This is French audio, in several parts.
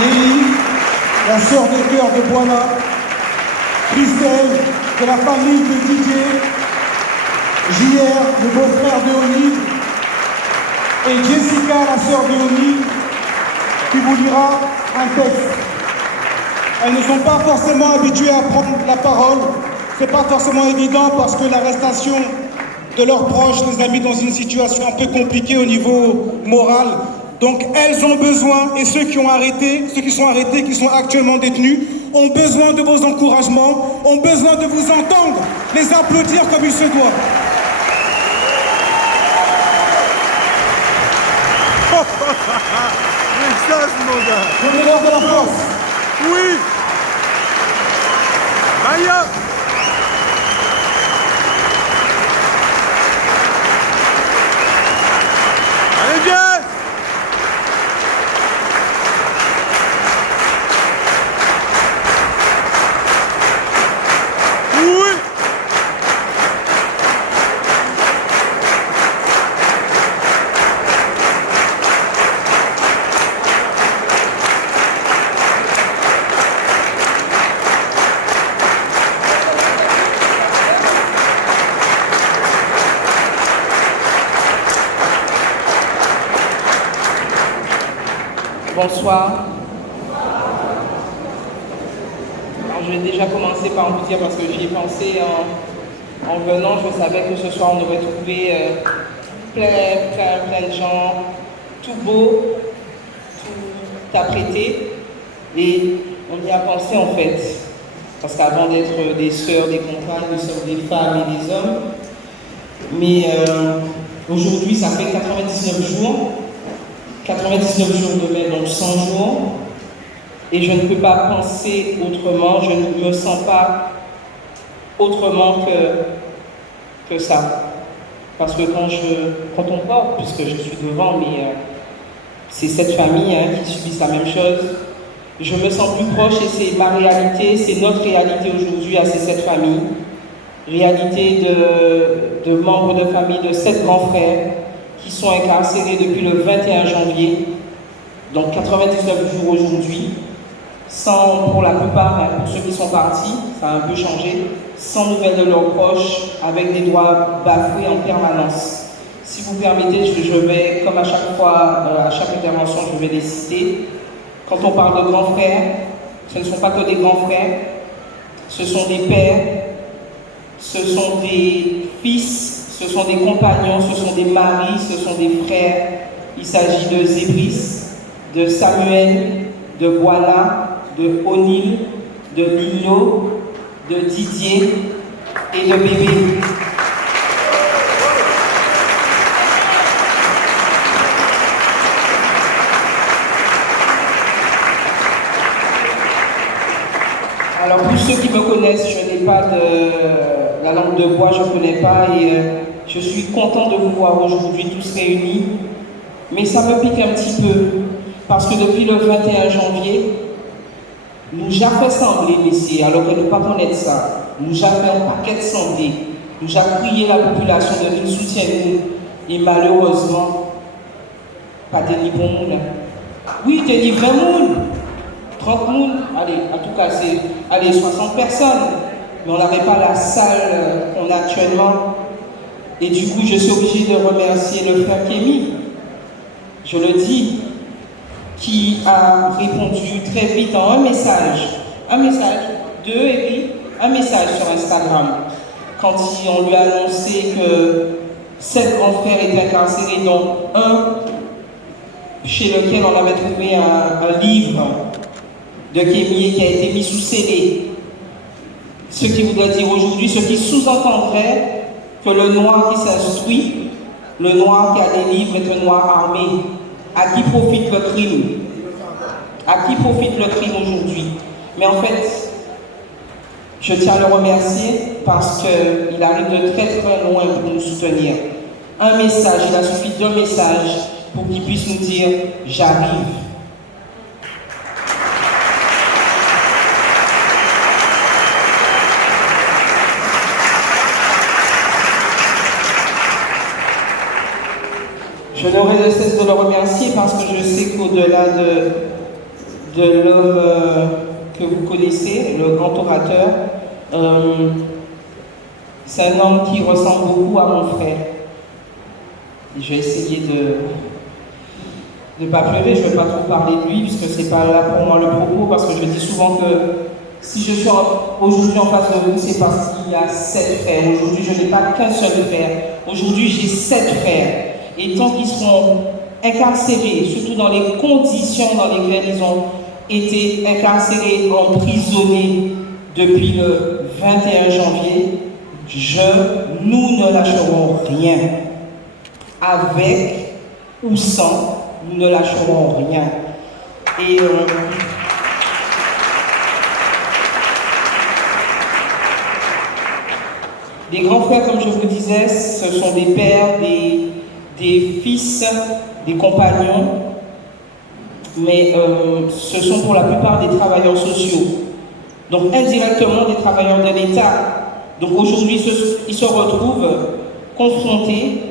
Nelly, la sœur de cœur de Boana, Christelle, de la famille de Didier, JR, le beau-frère de Oni, et Jessica, la sœur de Oni, qui vous lira un texte. Elles ne sont pas forcément habituées à prendre la parole. C'est pas forcément évident parce que l'arrestation de leurs proches les a mis dans une situation un peu compliquée au niveau moral. Donc elles ont besoin, et ceux qui sont arrêtés, qui sont actuellement détenus, ont besoin de vos encouragements, ont besoin de vous entendre, les applaudir comme il se doit. Message, mon gars. Donnez-leur de la force. Oui. Maya. Allez, viens. Oui. Bonsoir. Alors, je vais déjà commencer par vous dire, parce que j'y ai pensé en venant, je savais que ce soir on aurait trouvé plein de gens, tout beau, tout apprêté. Et on y a pensé en fait. Parce qu'avant d'être des sœurs, des compagnes, nous sommes des femmes et des hommes. Mais aujourd'hui, ça fait 99 jours. 99 jours de mai, donc 100 jours, et je ne peux pas penser autrement, je ne me sens pas autrement que ça. Parce que quand on porte, puisque je suis devant, mais c'est cette famille qui subit la même chose, je me sens plus proche et c'est ma réalité, c'est notre réalité aujourd'hui à ces 7 familles. Réalité de membres de famille, de 7 grands frères, qui sont incarcérés depuis le 21 janvier, donc 99 jours aujourd'hui, sans, pour la plupart, pour ceux qui sont partis, ça a un peu changé, sans nouvelles de leurs proches, avec des droits bafoués en permanence. Si vous permettez, je vais, comme à chaque fois, à chaque intervention, je vais les citer. Quand on parle de grands frères, ce ne sont pas que des grands frères, ce sont des pères, ce sont des fils, ce sont des compagnons, ce sont des maris, ce sont des frères. Il s'agit de Zébris, de Samuel, de Boana, de Onil, de Lilo, de Didier et de Bébé. Alors pour ceux qui me connaissent, je n'ai pas la langue de bois, je ne connais pas et je suis content de vous voir aujourd'hui tous réunis. Mais ça me pique un petit peu parce que depuis le 21 janvier, nous avons fait sembler, messieurs, alors que nous ne pas connaître ça. Nous avons fait un paquet de semblés. Nous avons prié la population de nous soutient nous. Et malheureusement, pas de ni bon monde. Oui, de ni 20 monde. 30 monde, allez, en tout cas, c'est 60 personnes, mais on n'avait pas la salle qu'on a actuellement. Et du coup, je suis obligée de remercier le frère Kémy, je le dis, qui a répondu très vite en un message, deux et puis un message sur Instagram, quand on lui a annoncé que 7 grands frères étaient incarcérés, dont un chez lequel on avait trouvé un livre de Kémy qui a été mis sous scellé. Ce qui voudrait dire aujourd'hui, ce qui sous-entendrait que le noir qui s'instruit, le noir qui a des livres est un noir armé. À qui profite le crime? À qui profite le crime aujourd'hui? Mais en fait, je tiens à le remercier parce qu'il arrive de très très loin pour nous soutenir. Un message, il a suffi d'un message pour qu'il puisse nous dire « j'arrive ». Je n'aurai de cesse de le remercier parce que je sais qu'au-delà de l'homme que vous connaissez, le grand orateur. C'est un homme qui ressemble beaucoup à mon frère. Je vais essayer de ne pas pleurer, je ne vais pas trop parler de lui, puisque ce n'est pas là pour moi le propos, parce que je dis souvent que si je suis aujourd'hui en face de vous, c'est parce qu'il y a 7 frères. Aujourd'hui, je n'ai pas qu'un seul frère. Aujourd'hui, j'ai 7 frères. Et tant qu'ils seront incarcérés, surtout dans les conditions dans lesquelles ils ont été incarcérés, emprisonnés depuis le 21 janvier, nous ne lâcherons rien. Avec ou sans, nous ne lâcherons rien. Et les grands frères, comme je vous disais, ce sont des pères, des fils, des compagnons, mais ce sont pour la plupart des travailleurs sociaux, donc indirectement des travailleurs de l'État. Donc aujourd'hui, ils se retrouvent confrontés,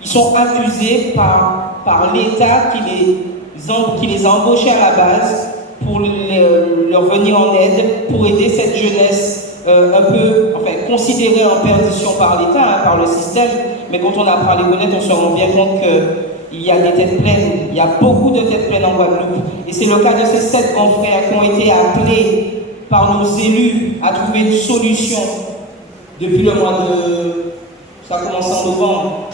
ils sont accusés par l'État qui les a embauchés à la base pour leur venir en aide, pour aider cette jeunesse considérée en perdition par l'État, par le système. Mais quand on apprend à les connaître, on se rend bien compte qu'il y a des têtes pleines, il y a beaucoup de têtes pleines en Guadeloupe. Et c'est le cas de ces 7 grands frères qui ont été appelés par nos élus à trouver une solution depuis le mois de... Ça a commencé en novembre.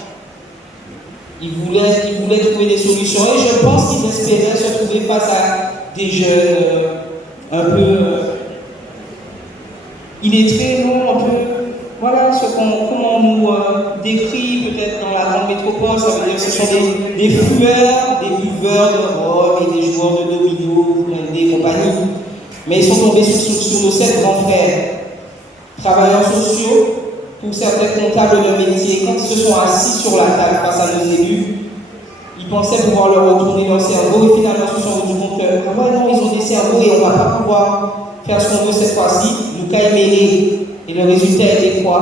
Ils voulaient trouver des solutions et je pense qu'ils espéraient se trouver face à des jeunes un peu illettrés, non, un peu, voilà, comment on nous décrit peut-être dans la grande métropole, ça veut dire que ce sont des fumeurs, des buveurs de rhum et des joueurs de domino, des compagnies. Mais ils sont tombés sur nos 7 grands frères, travailleurs sociaux, pour certains comptables de métier, quand ils se sont assis sur la table face à nos élus, ils pensaient pouvoir leur retourner leur cerveau et finalement ils se sont rendus compte que non, ils ont des cerveaux et on ne va pas pouvoir faire ce qu'on veut cette fois-ci, nous caïmélés. Et le résultat était quoi?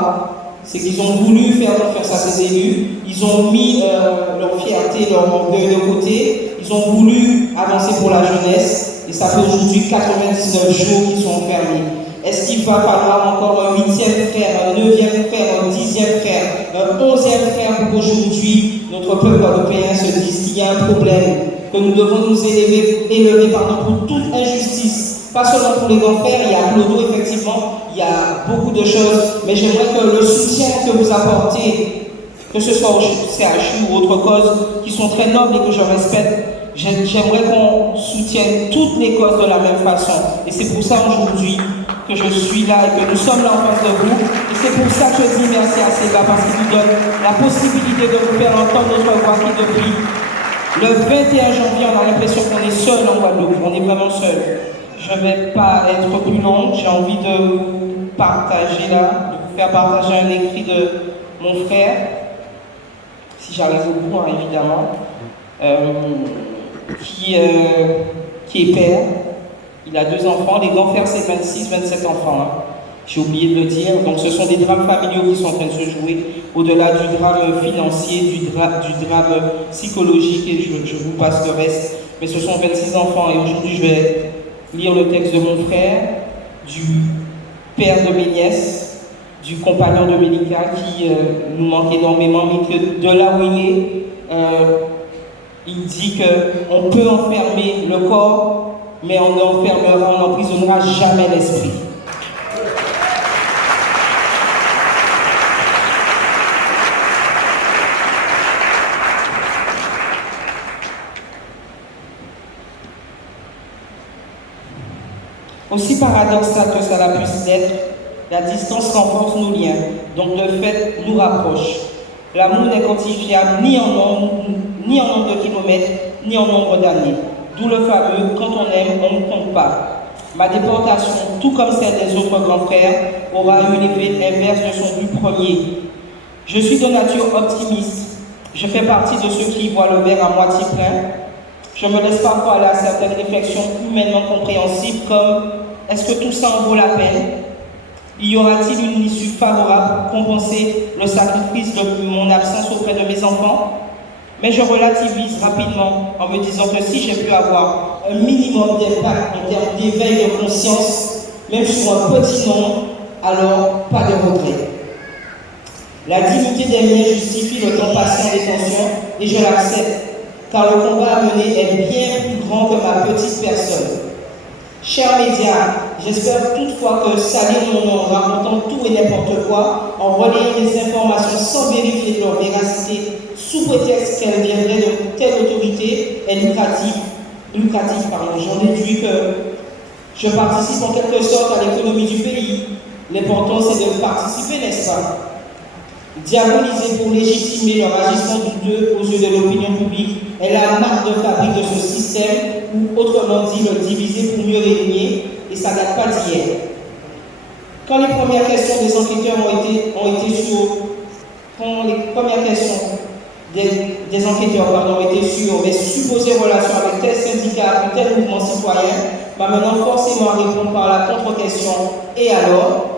C'est qu'ils ont voulu faire confiance à ces élus, ils ont mis leur fierté, leur orgueil de côté, ils ont voulu avancer pour la jeunesse et ça fait aujourd'hui 99 jours qu'ils sont enfermés. Est-ce qu'il va falloir encore un 8e frère, un 9e frère, un 10e frère, un 11e frère pour qu'aujourd'hui notre peuple guadeloupéen se dise qu'il y a un problème, que nous devons nous élever pour toute injustice, pas seulement pour les grands frères, il y a Clodo effectivement, il y a beaucoup de choses, mais j'aimerais que le soutien que vous apportez, que ce soit au CHU ou autres causes qui sont très nobles et que je respecte, j'aimerais qu'on soutienne toutes les causes de la même façon. Et c'est pour ça aujourd'hui que je suis là et que nous sommes là en face de vous. Et c'est pour ça que je dis merci à ces gars, parce qu'ils nous donnent la possibilité de vous faire entendre notre voix qui depuis le 21 janvier, on a l'impression qu'on est seul en Guadeloupe, on est vraiment seul. Je ne vais pas être plus long, j'ai envie de vous partager là, de vous faire partager un écrit de mon frère, si j'arrive au bout, hein, évidemment, qui est père. Il a 2 enfants, les grands frères c'est 26-27 enfants, hein. J'ai oublié de le dire. Donc ce sont des drames familiaux qui sont en train de se jouer, au-delà du drame financier, du drame psychologique, et je vous passe le reste. Mais ce sont 26 enfants et aujourd'hui je vais lire le texte de mon frère, du père de mes nièces, du compagnon de Mélika qui nous manque énormément, mais que de là où il est, il dit qu'on peut enfermer le corps, mais on n'emprisonnera jamais l'esprit. Aussi paradoxal que cela puisse l'être, la distance renforce nos liens, donc de fait nous rapproche. L'amour n'est quantifiable ni en nombre de kilomètres, ni en nombre d'années. D'où le fameux « quand on aime, on ne compte pas ». Ma déportation, tout comme celle des autres grands frères, aura eu l'effet inverse de son but premier. Je suis de nature optimiste. Je fais partie de ceux qui voient le verre à moitié plein. Je me laisse parfois aller à certaines réflexions humainement compréhensibles comme « est-ce que tout ça en vaut la peine ? Y aura-t-il une issue favorable pour compenser le sacrifice de mon absence auprès de mes enfants ?» Mais je relativise rapidement en me disant que si j'ai pu avoir un minimum d'impact en termes d'éveil de conscience, même sur un petit nombre, alors pas de regret. La dignité des miens justifie le temps passé en détention et je l'accepte, car le combat à mener est bien plus grand que ma petite personne. Chers médias, j'espère toutefois que salir mon nom en racontant tout et n'importe quoi, en relayant des informations sans vérifier leur véracité, sous prétexte qu'elles viendraient de telle autorité, est lucratif. J'en déduis que je participe en quelque sorte à l'économie du pays. L'important c'est de participer, n'est-ce pas? Diaboliser pour légitimer leur agissement douteux aux yeux de l'opinion publique est la marque de fabrique de ce système, ou autrement dit, le diviser pour mieux régner, et ça date pas d'hier. Quand les premières questions des enquêteurs ont été sur mes supposées relations avec tel syndicat ou tel mouvement citoyen, va maintenant forcément répondre par la contre-question. Et alors?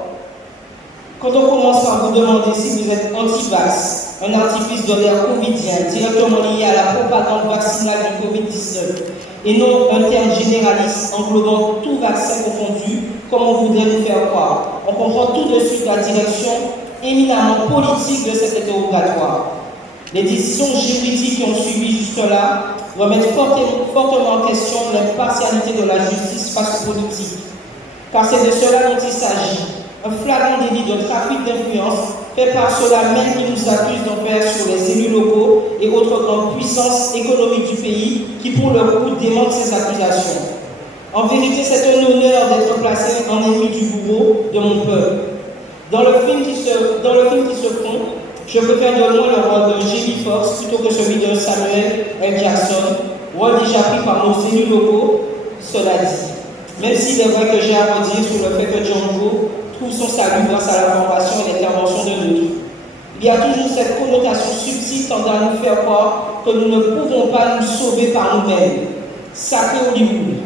Quand on commence par vous demander si vous êtes anti-vax, un artifice de l'ère covidien directement lié à la propagande vaccinale du Covid-19, et non un terme généraliste englobant tout vaccin confondu, comme on voudrait nous faire croire, on comprend tout de suite la direction éminemment politique de cet interrogatoire. Les décisions juridiques qui ont suivi jusque-là remettent fortement en question l'impartialité de la justice face aux politiques, car c'est de cela dont il s'agit. Un flagrant délit de trafic d'influence fait par ceux-là même qui nous accusent d'en faire sur les élus locaux et autres grandes puissances économiques du pays qui, pour le coup, démentent ces accusations. En vérité, c'est un honneur d'être placé en ennemi du bourreau de mon peuple. Dans le film qui se fond, je préfère de loin le rôle de Jamie Foxx plutôt que celui de Samuel L. Jackson, rôle déjà pris par nos élus locaux, cela dit. Même s'il est vrai que j'ai à redire sur le fait que Django trouve son salut grâce à la formation et l'intervention de d'autres. Il y a toujours cette connotation subtile tendant à nous faire croire que nous ne pouvons pas nous sauver par nous-mêmes. Sacré Hollywood.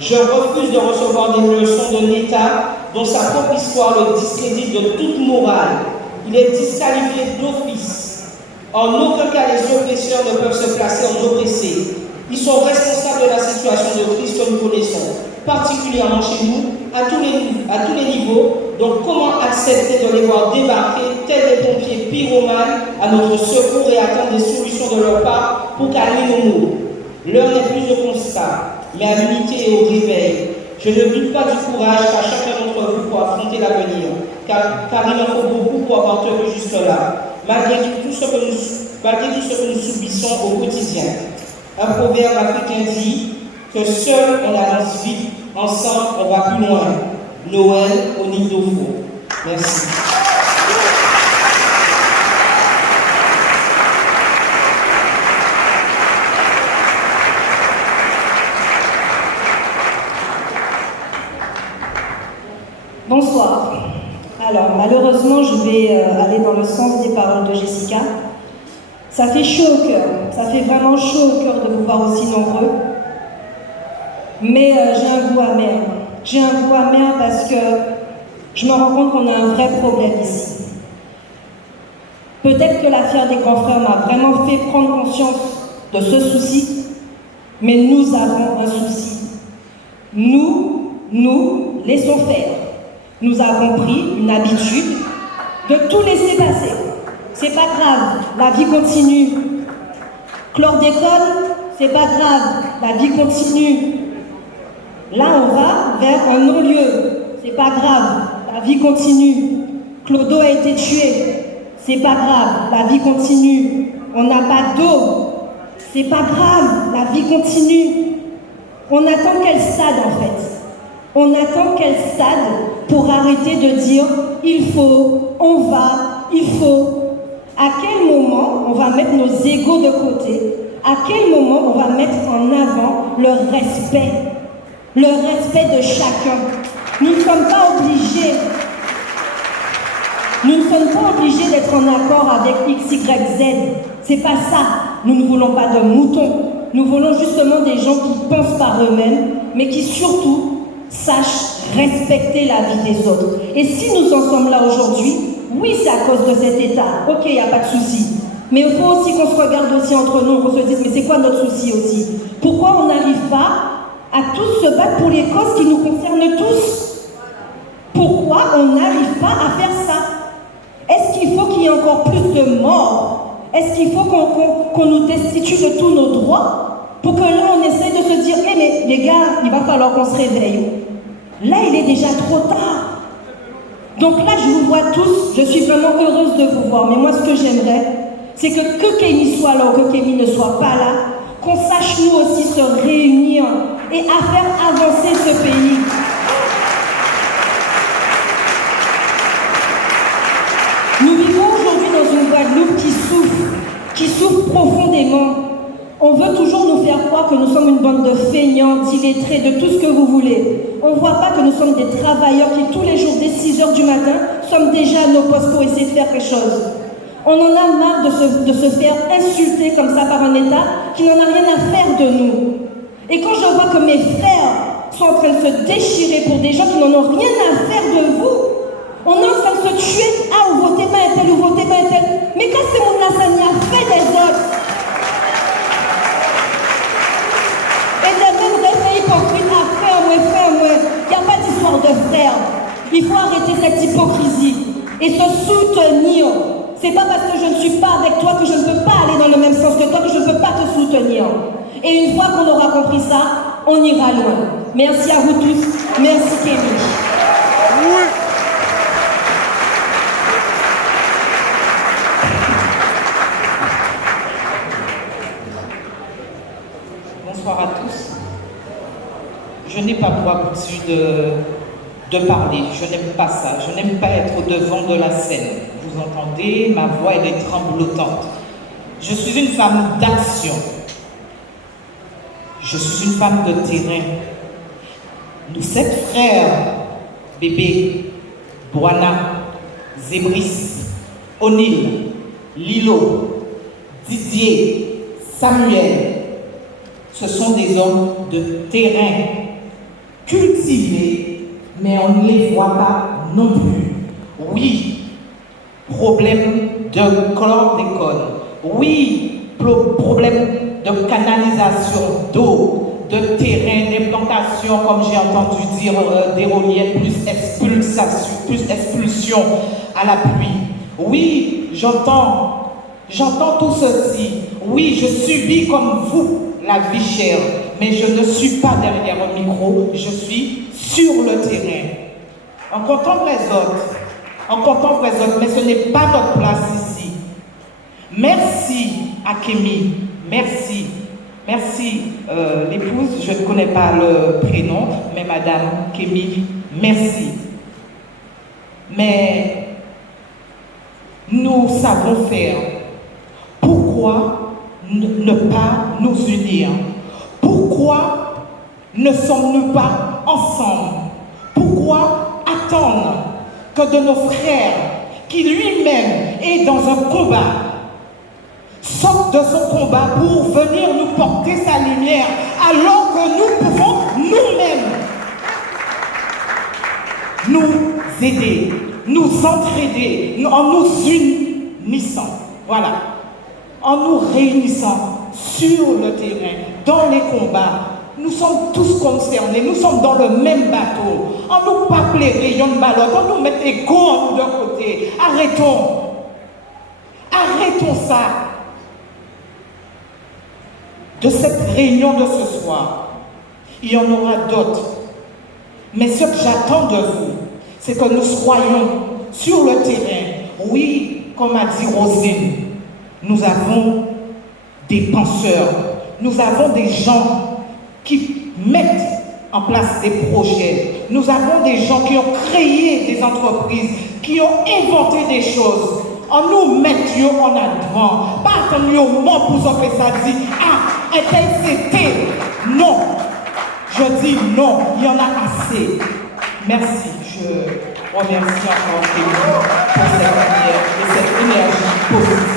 Je refuse de recevoir des leçons d'un État dont sa propre histoire le discrédite de toute morale. Il est disqualifié d'office. En aucun cas les oppresseurs ne peuvent se placer en oppressés. Ils sont responsables de la situation de crise que nous connaissons, particulièrement chez nous, à tous les niveaux. Donc comment accepter de les voir débarquer, tels des pompiers pyromanes, à notre secours et attendre des solutions de leur part pour calmer nos maux? L'heure n'est plus au constat, mais à l'unité et au réveil. Je ne doute pas du courage qu'a chacun d'entre vous pour affronter l'avenir, car il en faut beaucoup pour avoir tenu jusque-là, malgré tout ce que nous subissons au quotidien. Un proverbe africain dit que seul on avance vite, ensemble on va plus loin. Noël au nid d'Ofo. Merci. Bonsoir. Alors, malheureusement, je vais aller dans le sens des paroles de Jessica. Ça fait chaud au cœur, ça fait vraiment chaud au cœur de vous voir aussi nombreux. Mais j'ai un goût amer. J'ai un goût amer parce que je me rends compte qu'on a un vrai problème ici. Peut-être que l'affaire des confrères m'a vraiment fait prendre conscience de ce souci, mais nous avons un souci. Nous laissons faire. Nous avons pris une habitude de tout laisser passer. C'est pas grave, la vie continue. Chlordécone, c'est pas grave, la vie continue. Là, on va vers un non-lieu. C'est pas grave, la vie continue. Clodo a été tué. C'est pas grave, la vie continue. On n'a pas d'eau. C'est pas grave, la vie continue. On attend quel stade en fait? On attend quel stade pour arrêter de dire il faut, on va, il faut. À quel moment on va mettre nos égos de côté? À quel moment on va mettre en avant le respect de chacun? Nous ne sommes pas obligés. Nous ne sommes pas obligés d'être en accord avec X, Y, Z. C'est pas ça. Nous ne voulons pas de moutons. Nous voulons justement des gens qui pensent par eux-mêmes, mais qui surtout sachent respecter la vie des autres. Et si nous en sommes là aujourd'hui, oui, c'est à cause de cet état. Ok, il n'y a pas de souci. Mais il faut aussi qu'on se regarde aussi entre nous, qu'on se dise, mais c'est quoi notre souci aussi? Pourquoi on n'arrive pas à tous se battre pour les causes qui nous concernent tous. Pourquoi on n'arrive pas à faire ça? Est-ce qu'il faut qu'il y ait encore plus de morts? Est-ce qu'il faut qu'on nous destitue de tous nos droits? Pour que là, on essaie de se dire, eh mais les gars, il va falloir qu'on se réveille. Là, il est déjà trop tard. Donc là, je vous vois tous, je suis vraiment heureuse de vous voir. Mais moi, ce que j'aimerais, c'est que Kémy soit là ou que Kémy ne soit pas là, qu'on sache nous aussi se réunir et à faire avancer ce pays. Nous vivons aujourd'hui dans une Guadeloupe qui souffre profondément. On veut toujours nous faire croire que nous sommes une bande de feignants, d'illettrés, de tout ce que vous voulez. On ne voit pas que nous sommes des travailleurs qui, tous les jours, dès 6 h du matin, sommes déjà à nos postes pour essayer de faire quelque chose. On en a marre de se faire insulter comme ça par un État qui n'en a rien à faire de nous. Et quand je vois que mes frères sont en train de se déchirer pour des gens qui n'en ont rien à faire de vous, on est en train de se tuer. Ah, vous votez pas un tel, vous votez pas un tel. Mais quand c'est mon Nassania fait des autres. Et de même rester hypocrite à frère, moi. Il n'y a pas d'histoire de frère. Il faut arrêter cette hypocrisie et se soutenir. C'est pas parce que je ne suis pas avec toi que je ne peux pas aller dans le même sens que toi que je ne peux pas te soutenir. Et une fois qu'on aura compris ça, on ira loin. Merci à vous tous. Merci Kémy. Oui. Bonsoir à tous. Je n'ai pas pour habitude de parler. Je n'aime pas ça. Je n'aime pas être au devant de la scène. Vous entendez, ma voix elle est tremblotante. Je suis une femme d'action. Je suis une femme de terrain. Nous 7 frères, Bébé, Boana, Zébris, O'Neill, Lilo, Didier, Samuel, ce sont des hommes de terrain, cultivés, mais on ne les voit pas non plus. Oui, problème de chlordécone. Oui, problème de canalisation d'eau, de terrain, d'implantation, comme j'ai entendu dire, d'éoliennes, plus expulsion à la pluie. Oui, j'entends tout ceci. Oui, je subis comme vous la vie chère, mais je ne suis pas derrière un micro, je suis sur le terrain. On contemple les autres, mais ce n'est pas notre place ici. Merci à Kémy, merci l'épouse, je ne connais pas le prénom, mais Madame Kémy, merci. Mais nous savons faire. Pourquoi ne pas nous unir? Pourquoi ne sommes-nous pas ensemble? Pourquoi attendre que de nos frères, qui lui-même est dans un combat, sorte de son combat pour venir nous porter sa lumière, alors que nous pouvons nous-mêmes nous aider, nous entraider, en nous unissant. Voilà. En nous réunissant sur le terrain, dans les combats. Nous sommes tous concernés, nous sommes dans le même bateau. On nous pas les rayons de ballot, on nous met les go en nous de côté. Arrêtons ça. De cette réunion de ce soir, il y en aura d'autres. Mais ce que j'attends de vous, c'est que nous soyons sur le terrain. Oui, comme a dit Roselyne, nous avons des penseurs, nous avons des gens qui mettent en place des projets, nous avons des gens qui ont créé des entreprises, qui ont inventé des choses. En nous mettions en avant, pas attendre au moment pour que ça dit, ah, était. Non, je dis non, il y en a assez. Merci, je remercie encore Kémy pour cette manière et cette énergie positive.